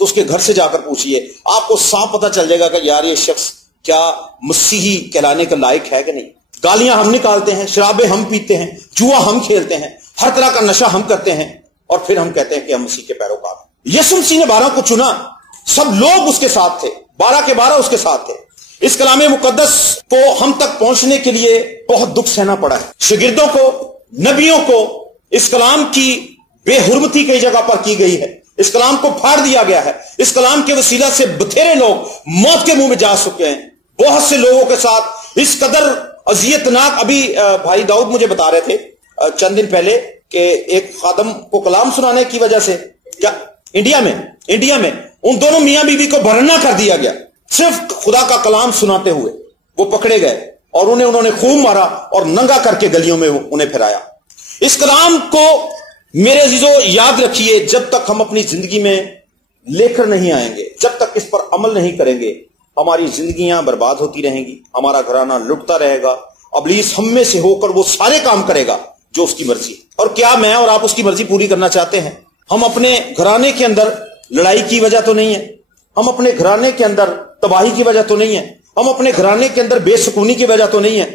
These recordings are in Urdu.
تو اس کے گھر سے جا کر پوچھئے، آپ کو صاف پتہ چل جائے گا کہ یار یہ شخص کیا مسیحی کہلانے کا لائق ہے کہ نہیں۔ گالیاں ہم نکالتے ہیں، شرابیں ہم پیتے ہیں، جوا ہم کھیلتے ہیں، ہر طرح کا نشہ ہم کرتے ہیں، اور پھر ہم کہتے ہیں کہ ہم مسیح کے پیروکار ہیں۔ یسوع مسیح نے 12 کو چنا، سب لوگ اس کے ساتھ تھے، 12 کے 12 اس کے ساتھ تھے۔ اس کلام مقدس کو ہم تک پہنچنے کے لیے بہت دکھ سہنا پڑا ہے۔ شاگردوں کو، نبیوں کو اس کلام کی بے حرمتی کئی جگہ پر کی گئی ہے، اس کلام کو پھاڑ دیا گیا ہے، اس کلام کے وسیلہ سے بتھیرے لوگ موت کے منہ میں جا چکے ہیں۔ بہت سے لوگوں کے ساتھ اس قدر اذیتناک، ابھی بھائی داؤد مجھے بتا رہے تھے چند دن پہلے کہ ایک خادم کو کلام سنانے کی وجہ سے کیا انڈیا میں ان دونوں میاں بیوی کو برہنہ کر دیا گیا، صرف خدا کا کلام سناتے ہوئے وہ پکڑے گئے اور انہوں نے خوب مارا اور ننگا کر کے گلیوں میں انہیں پھرایا۔ اس کلام کو میرے عزیزو یاد رکھیے، جب تک ہم اپنی زندگی میں لے کر نہیں آئیں گے، جب تک اس پر عمل نہیں کریں گے، ہماری زندگیاں برباد ہوتی رہیں گی، ہمارا گھرانہ لٹتا رہے گا، ابلیس ہم میں سے ہو کر وہ سارے کام کرے گا جو اس کی مرضی ہے۔ اور کیا میں اور آپ اس کی مرضی پوری کرنا چاہتے ہیں؟ ہم اپنے گھرانے کے اندر لڑائی کی وجہ تو نہیں ہے، ہم اپنے گھرانے کے اندر تباہی کی وجہ تو نہیں ہے، ہم اپنے گھرانے کے اندر بے سکونی کی وجہ تو نہیں ہے۔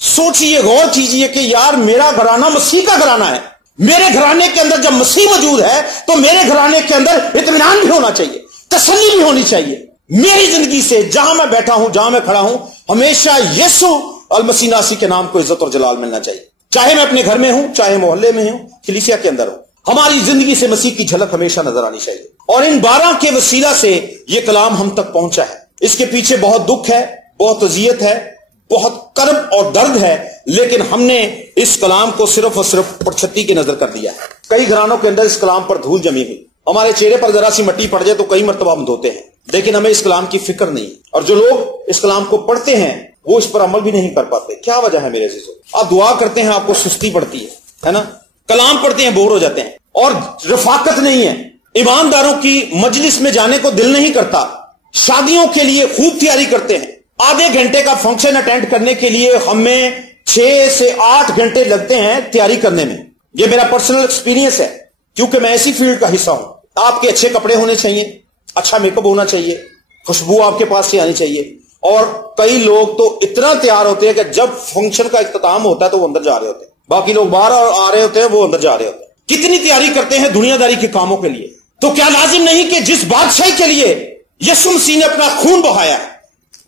سوچئے، غور کیجئے کہ یار میرا گھرانہ مسیح کا گھرانہ ہے، میرے گھرانے کے اندر جب مسیح موجود ہے تو میرے گھرانے کے اندر اطمینان بھی ہونا چاہیے، تسلی بھی ہونی چاہیے۔ میری زندگی سے جہاں میں بیٹھا ہوں، جہاں میں کھڑا ہوں، ہمیشہ یسوع المسیح ناصری کے نام کو عزت اور جلال ملنا چاہیے، چاہے میں اپنے گھر میں ہوں، چاہے محلے میں ہوں، کلیسیا کے اندر ہوں۔ ہماری زندگی سے مسیح کی جھلک ہمیشہ نظر آنی چاہیے، اور ان 12 کے وسیلہ سے یہ کلام ہم تک پہنچا ہے۔ اس کے پیچھے بہت دکھ ہے، بہت اذیت ہے، بہت کرب اور درد ہے، لیکن ہم نے اس کلام کو صرف اور صرف پرچھتی کی نظر کر دیا ہے۔ کئی گھرانوں کے اندر اس کلام پر دھول جمی ہوئی، ہمارے چہرے پر ذرا سی مٹی پڑ جائے تو کئی مرتبہ ہم دھوتے ہیں، لیکن ہمیں اس کلام کی فکر نہیں، اور جو لوگ اس کلام کو پڑھتے ہیں وہ اس پر عمل بھی نہیں کر پاتے۔ کیا وجہ ہے میرے عزیزو؟ آپ دعا کرتے ہیں، آپ کو سستی پڑتی ہے نا، کلام پڑھتے ہیں بور ہو جاتے ہیں، اور رفاقت نہیں ہے، ایمانداروں کی مجلس میں جانے کو دل نہیں کرتا، شادیوں کے لیے خوب تیاری کرتے ہیں، آدھے گھنٹے کا فنکشن اٹینڈ کرنے کے لیے ہمیں 6 سے 8 گھنٹے لگتے ہیں تیاری کرنے میں۔ یہ میرا پرسنل ایکسپیرینس ہے، کیونکہ میں ایسی فیلڈ کا حصہ ہوں۔ آپ کے اچھے کپڑے ہونے چاہیے، اچھا میک اپ ہونا چاہیے، خوشبو آپ کے پاس سے آنی چاہیے، اور کئی لوگ تو اتنا تیار ہوتے ہیں کہ جب فنکشن کا اختتام ہوتا ہے تو وہ اندر جا رہے ہوتے ہیں، باقی لوگ باہر آ رہے ہوتے ہیں، وہ اندر جا رہے ہوتے ہیں۔ کتنی تیاری کرتے ہیں دنیا داری کے کاموں کے لیے، تو کیا لازم نہیں کہ جس بادشاہی کے لیے یسوع مسیح نے اپنا خون بہایا ہے،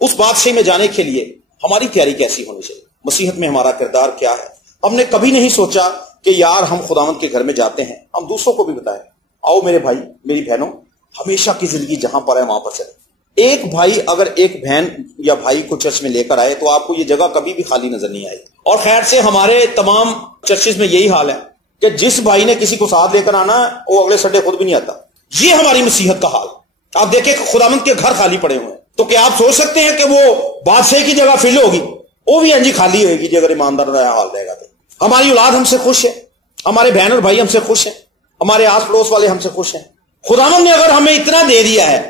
اس بادشاہی میں جانے کے لیے ہماری تیاری کیسی ہونی چاہیے؟ مسیحت میں ہمارا کردار کیا ہے؟ ہم نے کبھی نہیں سوچا کہ یار ہم خداوند کے گھر میں جاتے ہیں، ہم دوسروں کو بھی بتائیں، آؤ میرے بھائی میری بہنوں، ہمیشہ کی زندگی جہاں پر ہے وہاں پر چلیں۔ ایک بھائی اگر ایک بہن یا بھائی کو چرچ میں لے کر آئے تو آپ کو یہ جگہ کبھی بھی خالی نظر نہیں آئی، اور خیر سے ہمارے تمام چرچز میں یہی حال ہے کہ جس بھائی نے کسی کو ساتھ لے کر آنا وہ اگلے سنڈے خود بھی نہیں آتا۔ یہ ہماری مسیحت کا حال۔ آپ دیکھیں خداوند کے گھر خالی پڑے ہوئے ہیں، تو کیا آپ سوچ سکتے ہیں کہ وہ بادشاہ کی جگہ فل ہوگی؟ وہ بھی انجی خالی ہوئے گی جی اگر ایماندار حال رہے گا تو۔ ہماری اولاد ہم سے خوش ہے، ہمارے بہن اور بھائی ہم سے خوش ہیں، ہمارے آس پڑوس والے ہم سے خوش ہیں۔ خداوند نے اگر ہمیں اتنا دے دیا ہے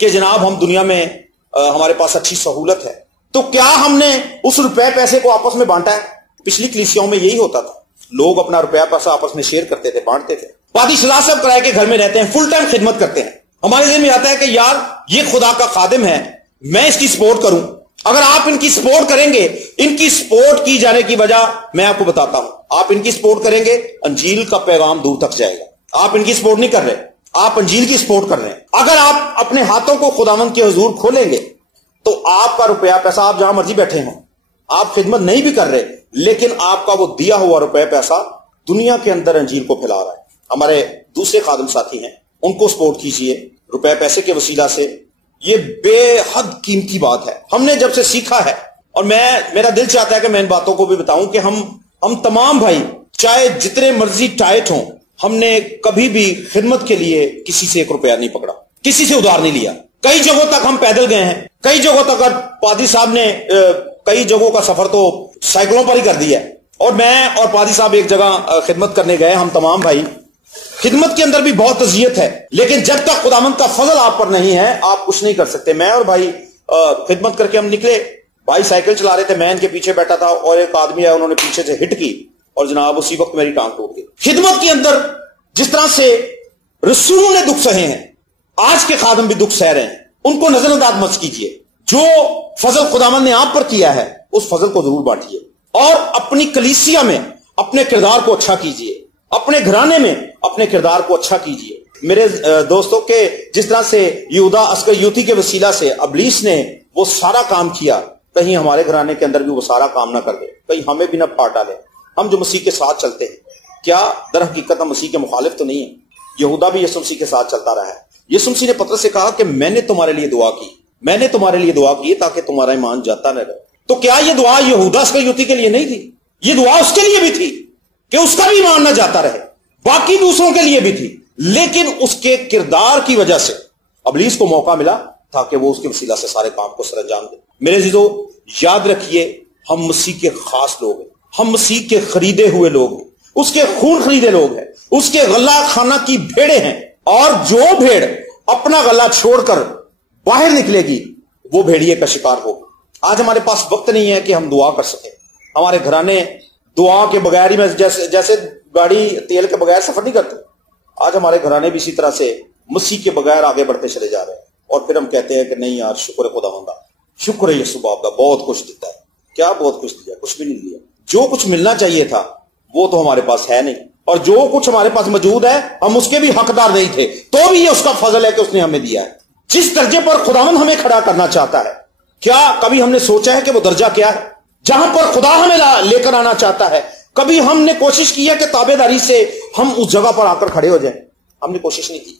کہ جناب ہم دنیا میں ہمارے پاس اچھی سہولت ہے، تو کیا ہم نے اس روپے پیسے کو آپس میں بانٹا ہے؟ پچھلی کلیسیاؤں میں یہی ہوتا تھا، لوگ اپنا روپیہ پیسہ آپس میں شیئر کرتے تھے، بانٹتے تھے۔ پادری شہزاد صاحب کرائے کے گھر میں رہتے ہیں، فل ٹائم خدمت کرتے ہیں، ہمارے ذہن میں آتا ہے کہ یار یہ خدا کا خادم ہے، میں اس کی سپورٹ کروں۔ اگر آپ ان کی سپورٹ کریں گے، ان کی سپورٹ کی جانے کی وجہ میں آپ کو بتاتا ہوں، آپ ان کی سپورٹ کریں گے انجیل کا پیغام دور تک جائے گا۔ آپ ان کی سپورٹ نہیں کر رہے، آپ انجیل کی سپورٹ کر رہے ہیں۔ اگر آپ اپنے ہاتھوں کو خداوند کے حضور کھولیں گے تو آپ کا روپیہ پیسہ، آپ جہاں مرضی بیٹھے ہوں، آپ خدمت نہیں بھی کر رہے، لیکن آپ کا وہ دیا ہوا روپے پیسہ دنیا کے اندر انجیل کو پھیلا رہا ہے۔ ہمارے دوسرے خادم ساتھی ہیں، ان کو سپورٹ کیجئے روپے پیسے کے وسیلہ سے، یہ بے حد قیمتی بات ہے۔ ہم نے جب سے سیکھا ہے، اور میرا دل چاہتا ہے کہ میں ان باتوں کو بھی بتاؤں کہ ہم تمام بھائی چاہے جتنے مرضی ٹائٹ ہوں، ہم نے کبھی بھی خدمت کے لیے کسی سے 1 روپیہ نہیں پکڑا، کسی سے ادھار نہیں لیا۔ کئی جگہوں تک ہم پیدل گئے ہیں، کئی جگہوں تک پادری صاحب نے کئی جگہوں کا سفر تو سائیکلوں پر ہی کر دیا ہے، اور میں اور پادری صاحب ایک جگہ خدمت کرنے گئے، ہم تمام بھائی۔ خدمت کے اندر بھی بہت اذیت ہے، لیکن جب تک خداوند کا فضل آپ پر نہیں ہے آپ کچھ نہیں کر سکتے۔ میں اور بھائی خدمت کر کے ہم نکلے، بھائی سائیکل چلا رہے تھے، میں ان کے پیچھے بیٹھا تھا، اور ایک آدمی آیا، انہوں نے پیچھے سے ہٹ کی، اور جناب اسی وقت میری ٹانگ ٹوٹ گئی۔ خدمت کے اندر جس طرح سے رسولوں نے دکھ سہے ہیں، آج کے خادم بھی دکھ سہ رہے ہیں، ان کو نظر انداز مت کیجیے۔ جو فضل خداوند نے آپ پر کیا ہے اس فضل کو ضرور بانٹیے، اور اپنی کلیسیا میں اپنے کردار کو اچھا کیجیے، اپنے گھرانے میں اپنے کردار کو اچھا کیجیے۔ میرے دوستوں کے جس طرح سے یہودا اسکریوتی کے وسیلہ سے ابلیس نے وہ سارا کام کیا، کہیں ہمارے گھرانے کے اندر بھی وہ سارا کام نہ کر دے، کہیں ہمیں بھی نہ پھاڑ ڈالے۔ ہم جو مسیح کے ساتھ چلتے ہیں، کیا در حقیقت ہم مسیح کے مخالف تو نہیں ہیں؟ یہودا بھی یسوع مسیح کے ساتھ چلتا رہا ہے۔ یسوع مسیح نے پطرس سے کہا کہ میں نے تمہارے لیے دعا کی، میں نے تمہارے لیے دعا کی تاکہ تمہارا ایمان جاتا نہ رہے۔ تو کیا یہ دعا یہودا اسکریوتی کے لیے نہیں تھی؟ یہ دعا اس کے لیے بھی تھی کہ اس کا بھی ایمان نہ جاتا رہے، باقی دوسروں کے لیے بھی تھی، لیکن اس کے کردار کی وجہ سے ابلیس کو موقع ملا تاکہ وہ اس کے وسیلہ سے سارے کام کو سر انجام دے۔ میرے عزیزو، یاد رکھیے ہم مسیح کے خاص لوگ ہیں، ہم مسیح کے خریدے ہوئے لوگ ہیں، اس کے خون خریدے لوگ ہیں، اس کے غلہ خانہ کی بھیڑیں ہیں، اور جو بھیڑ اپنا غلہ چھوڑ کر باہر نکلے گی وہ بھیڑیے کا شکار ہوگی۔ آج ہمارے پاس وقت نہیں ہے کہ ہم دعا کر سکیں، ہمارے گھرانے دعا کے بغیر ہی، جیسے گاڑی تیل کے بغیر سفر نہیں کرتے، آج ہمارے گھرانے بھی اسی طرح سے مسیح کے بغیر آگے بڑھتے چلے جا رہے ہیں، اور پھر ہم کہتے ہیں کہ نہیں یار شکر خدا ہوگا، شکر ہے یسوع باپ کا، بہت کچھ دیتا ہے۔ کیا بہت کچھ دیا؟ کچھ بھی نہیں دیا۔ جو کچھ ملنا چاہیے تھا وہ تو ہمارے پاس ہے نہیں، اور جو کچھ ہمارے پاس موجود ہے ہم اس کے بھی حقدار نہیں تھے، تو بھی یہ اس کا فضل ہے کہ اس نے ہمیں دیا ہے۔ جس درجے پر خداوند ہمیں کھڑا کرنا چاہتا ہے، کیا کبھی ہم نے سوچا ہے کہ وہ درجہ کیا ہے؟ جہاں پر خدا ہمیں لے کر آنا چاہتا ہے، کبھی ہم نے کوشش کی ہے کہ تابعداری سے ہم اس جگہ پر آ کر کھڑے ہو جائیں؟ ہم نے کوشش نہیں کی۔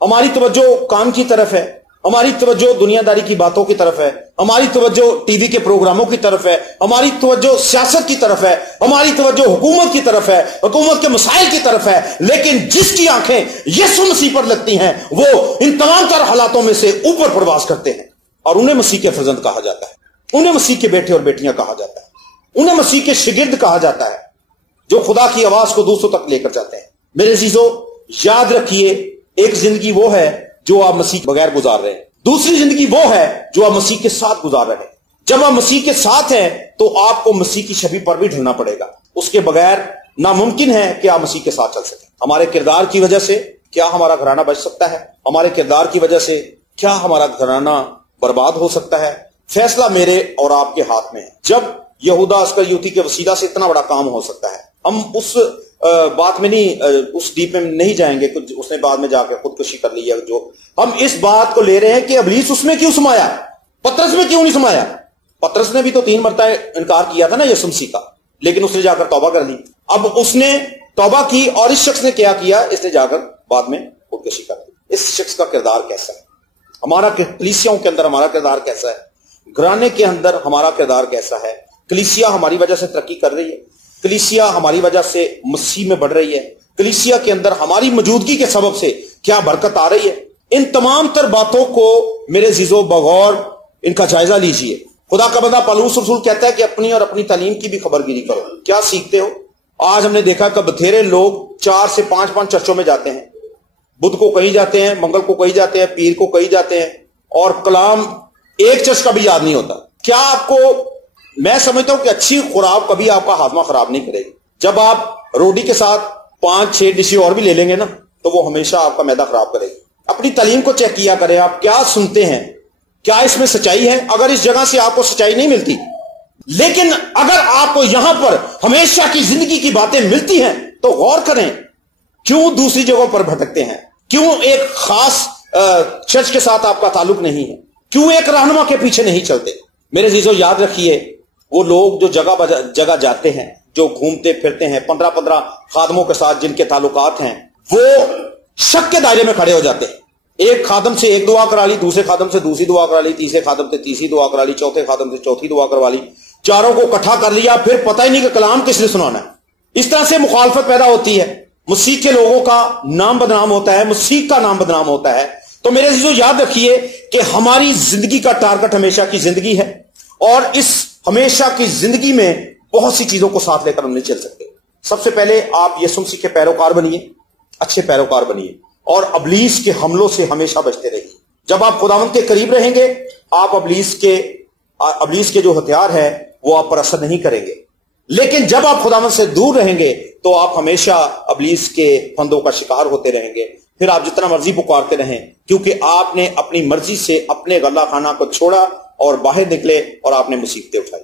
ہماری توجہ کام کی طرف ہے، ہماری توجہ دنیا داری کی باتوں کی طرف ہے، ہماری توجہ ٹی وی کے پروگراموں کی طرف ہے، ہماری توجہ سیاست کی طرف ہے، ہماری توجہ حکومت کی طرف ہے، حکومت کے مسائل کی طرف ہے، لیکن جس کی آنکھیں یسوع مسیح پر لگتی ہیں وہ ان تمام تر حالاتوں میں سے اوپر پرواز کرتے ہیں، اور انہیں مسیح کے فرزند کہا جاتا ہے، انہیں مسیح کے بیٹے اور بیٹیاں کہا جاتا ہے، انہیں مسیح کے شاگرد کہا جاتا ہے، جو خدا کی آواز کو دوسروں تک لے کر جاتے ہیں۔ میرے عزیزو، یاد رکھیے ایک زندگی وہ ہے جو آپ مسیح کے بغیر گزار رہے ہیں، دوسری زندگی وہ ہے جو آپ مسیح کے ساتھ گزار رہے ہیں۔ جب آپ مسیح کے ساتھ ہیں تو آپ کو مسیح کی شبیہ پر بھی ڈھلنا پڑے گا، اس کے بغیر ناممکن ہے کہ آپ مسیح کے ساتھ چل سکیں۔ ہمارے کردار کی وجہ سے کیا ہمارا گھرانہ بچ سکتا ہے؟ ہمارے کردار کی وجہ سے کیا ہمارا گھرانہ برباد ہو سکتا ہے؟ فیصلہ میرے اور آپ کے ہاتھ میں ہے۔ جب یہودا اسکریوتی کے وسیلہ سے اتنا بڑا کام ہو سکتا ہے، ہم اس بات میں نہیں، اس ڈیپ میں نہیں جائیں گے، کچھ اس نے بعد میں جا کے خودکشی کر لی ہے، جو ہم اس بات کو لے رہے ہیں کہ ابلیس اس میں کیوں سمایا، پطرس میں کیوں نہیں سمایا؟ پطرس نے بھی تو 3 مرتبہ انکار کیا تھا نا یسوع مسیح کا، لیکن اس نے جا کر توبہ کر لی۔ اب اس نے توبہ کی، اور اس شخص نے کیا کیا؟ اس نے جا کر بعد میں خودکشی کر لی۔ اس شخص کا کردار کیسا ہے؟ ہمارا کلیسیاؤں کے اندر ہمارا کردار کیسا ہے؟ گھرانے کے اندر ہمارا کردار کیسا ہے؟ کلیسیا ہماری وجہ سے ترقی کر رہی ہے؟ کلیسیا ہماری وجہ سے مسیح میں بڑھ رہی ہے؟ کلیسیا کے اندر ہماری موجودگی کے سبب سے کیا برکت آ رہی ہے؟ ان تمام تر باتوں کو میرے عزیزو بغور ان کا جائزہ لیجئے۔ خدا کا بندہ پالوس رسول کہتا ہے کہ اپنی اور اپنی تعلیم کی بھی خبر گیری کرو۔ کیا سیکھتے ہو؟ آج ہم نے دیکھا کہ بتھیرے لوگ 4 سے 5 چرچوں میں جاتے ہیں، بدھ کو کہیں جاتے ہیں، منگل کو کہیں جاتے ہیں، پیر کو کہیں جاتے ہیں، اور کلام ایک چرچ کا بھی یاد نہیں ہوتا۔ کیا آپ کو، میں سمجھتا ہوں کہ اچھی خوراک کبھی آپ کا ہاضمہ خراب نہیں کرے گی۔ جب آپ روٹی کے ساتھ 5-6 ڈشیں اور بھی لے لیں گے نا تو وہ ہمیشہ آپ کا معدہ خراب کرے گی۔ اپنی تعلیم کو چیک کیا کریں، آپ کیا سنتے ہیں، کیا اس میں سچائی ہے؟ اگر اس جگہ سے آپ کو سچائی نہیں ملتی، لیکن اگر آپ کو یہاں پر ہمیشہ کی زندگی کی باتیں ملتی ہیں تو غور کریں، کیوں دوسری جگہوں پر بھٹکتے ہیں؟ کیوں ایک خاص چرچ کے ساتھ آپ کا تعلق نہیں ہے؟ کیوں ایک رہنما کے پیچھے نہیں چلتے؟ میرے عزیزو، یاد رکھیے وہ لوگ جو جگہ جاتے ہیں، جو گھومتے پھرتے ہیں 15 خادموں کے ساتھ جن کے تعلقات ہیں، وہ شک کے دائرے میں کھڑے ہو جاتے ہیں۔ ایک خادم سے ایک دعا کرا لی، دوسرے خادم سے دوسری دعا کرا لی، تیسرے خادم سے تیسری دعا کرا لی، چوتھے خادم سے چوتھی دعا کروا لی، چاروں کو اکٹھا کر لیا، پھر پتہ ہی نہیں کہ کلام کس نے سنانا ہے۔ اس طرح سے مخالفت پیدا ہوتی ہے، مسیح کے لوگوں کا نام بدنام ہوتا ہے، مسیح کا نام بدنام ہوتا ہے۔ تو میرے عزیزو، یاد رکھیے کہ ہماری زندگی کا ٹارگٹ ہمیشہ کی زندگی ہے، اور اس ہمیشہ کی زندگی میں بہت سی چیزوں کو ساتھ لے کر ہم نہیں چل سکتے۔ سب سے پہلے آپ یسوع مسیح کے پیروکار بنیے، اچھے پیروکار بنیے، اور ابلیس کے حملوں سے ہمیشہ بچتے رہیے۔ جب آپ خداوند کے قریب رہیں گے، آپ ابلیس کے جو ہتھیار ہے وہ آپ پر اثر نہیں کریں گے، لیکن جب آپ خداوند سے دور رہیں گے تو آپ ہمیشہ ابلیس کے پھندوں کا شکار ہوتے رہیں گے، پھر آپ جتنا مرضی پکارتے رہیں، کیونکہ آپ نے اپنی مرضی سے اپنے غلہ خانہ کو چھوڑا اور باہر نکلے اور آپ نے مصیبتیں اٹھائی۔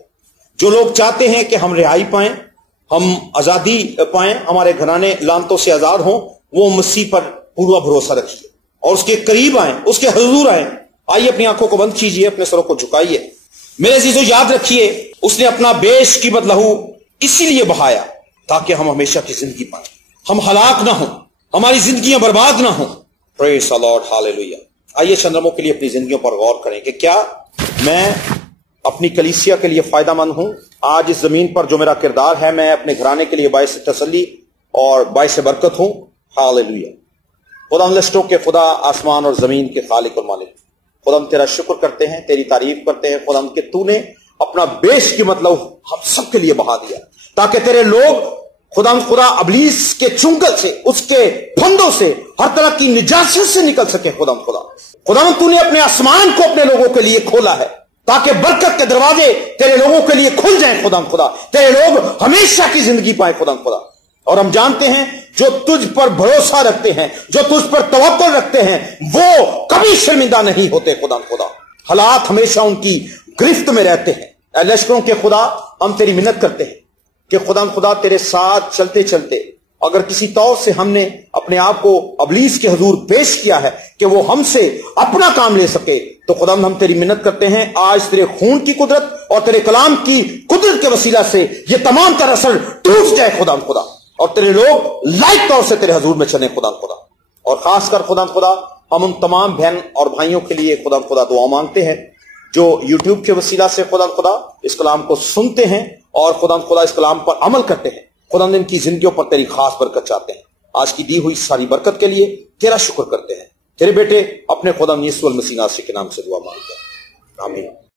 جو لوگ چاہتے ہیں کہ ہم رہائی پائیں، ہم آزادی پائیں، ہمارے گھرانے لعنتوں سے آزاد ہوں، وہ مسیح پر پورا بھروسہ رکھیے اور اس کے قریب آئیں، اس کے حضور آئیں۔ آئیے اپنی آنکھوں کو بند کیجئے، اپنے سروں کو جھکائیے۔ میرے عزیزو، یاد رکھیے اس نے اپنا بیش قیمت لہو اسی لیے بہایا تاکہ ہم ہمیشہ کی زندگی پائیں، ہم ہلاک نہ ہوں، ہماری زندگیاں برباد نہ ہوں۔ پریز دی لارڈ، ہاللویہ۔ آئیے چند لمحوں کے لیے اپنی زندگیوں پر غور کریں کہ کیا میں اپنی کلیسیا کے لیے فائدہ مند ہوں؟ آج اس زمین پر جو میرا کردار ہے، میں اپنے گھرانے کے لیے باعث تسلی اور باعث برکت ہوں؟ ہاللویہ۔ خدا ہم لشٹوں کے خدا، آسمان اور زمین کے خالق اور مالک، خدا ہم تیرا شکر کرتے ہیں، تیری تعریف کرتے ہیں خدا ہم کہ تو نے اپنا بیش قیمت لہو ہم سب کے لیے بہا دیا تاکہ تیرے لوگ خدا ابلیس کے چنگل سے، اس کے پھندوں سے، ہر طرح کی نجاست سے نکل سکے۔ خدا تو نے اپنے آسمان کو اپنے لوگوں کے لیے کھولا ہے تاکہ برکت کے دروازے تیرے لوگوں کے لیے کھل جائیں۔ خدا تیرے لوگ ہمیشہ کی زندگی پائیں۔ خدا اور ہم جانتے ہیں جو تجھ پر بھروسہ رکھتے ہیں، جو تجھ پر توکل رکھتے ہیں، وہ کبھی شرمندہ نہیں ہوتے۔ خدا حالات ہمیشہ ان کی گرفت میں رہتے ہیں۔ اے لشکروں کے خدا، ہم تیری منت کرتے ہیں کہ خدا تیرے ساتھ چلتے چلتے اگر کسی طور سے ہم نے اپنے آپ کو ابلیس کے حضور پیش کیا ہے کہ وہ ہم سے اپنا کام لے سکے، تو خدا ہم تیری منت کرتے ہیں آج تیرے خون کی قدرت اور تیرے کلام کی قدرت کے وسیلہ سے یہ تمام تر اثر ٹوٹ جائے۔ خدا اور تیرے لوگ لائق طور سے تیرے حضور میں چلیں۔ خدا اور خاص کر خدا ہم ان تمام بہن اور بھائیوں کے لیے خدا دعا مانگتے ہیں جو یوٹیوب کے وسیلہ سے خدا اس کلام کو سنتے ہیں اور خدا اس کلام پر عمل کرتے ہیں۔ خدا ان کی زندگیوں پر تیری خاص برکت چاہتے ہیں۔ آج کی دی ہوئی ساری برکت کے لیے تیرا شکر کرتے ہیں۔ تیرے بیٹے اپنے خدا یسوع المسیح کے نام سے دعا مانگتے ہیں، آمین۔